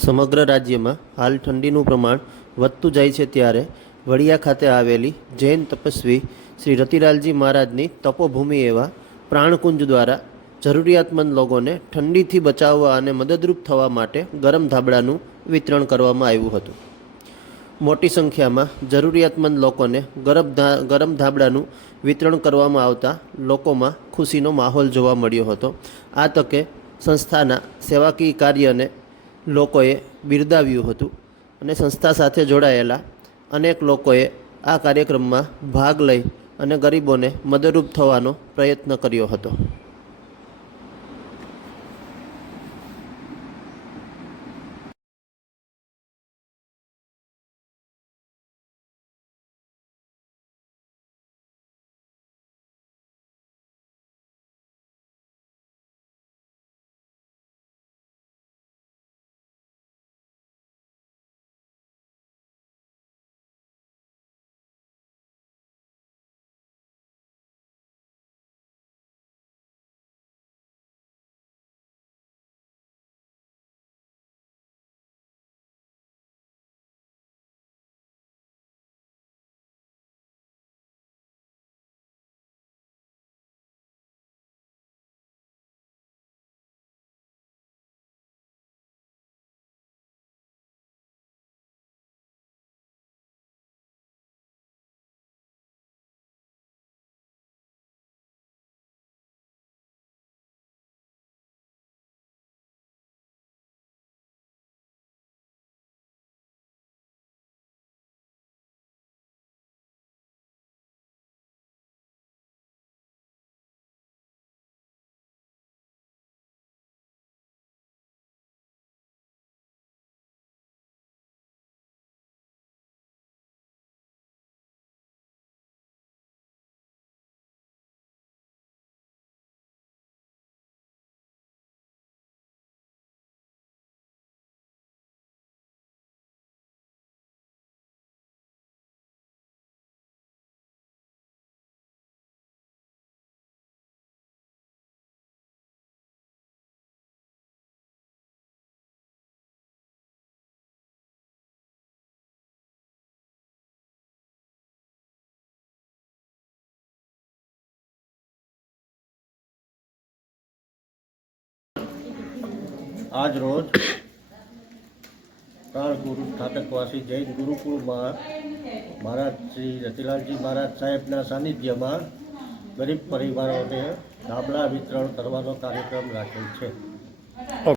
સમગ્ર રાજ્યમાં હાલ ઠંડીનું પ્રમાણ વધતું જાય છે ત્યારે વડિયા ખાતે આવેલી જૈન તપસ્વી શ્રી રતિલાલજી મહારાજની તપોભૂમિ એવા પ્રાણકુંજ દ્વારા જરૂરિયાતમંદ લોકોને ઠંડીથી બચાવવા અને મદદરૂપ થવા માટે ગરમ ધાબળાનું વિતરણ કરવામાં આવ્યું હતું. મોટી સંખ્યામાં જરૂરિયાતમંદ લોકોને ગરમ ધાબળાનું વિતરણ કરવામાં આવતા લોકોમાં ખુશીનો માહોલ જોવા મળ્યો હતો. આ તકે સંસ્થાના સેવાકીય કાર્યને લોકોએ બિરદાવ્યું હતું અને સંસ્થા સાથે જોડાયેલા અનેક લોકોએ આ કાર્યક્રમમાં ભાગ લઈ અને ગરીબોને મદદરૂપ થવાનો પ્રયત્ન કર્યો હતો. આજ રોજ પ્રાણગુરુ ઠાકરવાસી જૈન ગુરુકુળમાં મહારાજ શ્રી રતિલાલજી મહારાજ સાહેબના સાનિધ્યમાં ગરીબ પરિવારોને ધાબળા વિતરણ કરવાનો કાર્યક્રમ રાખેલ છે.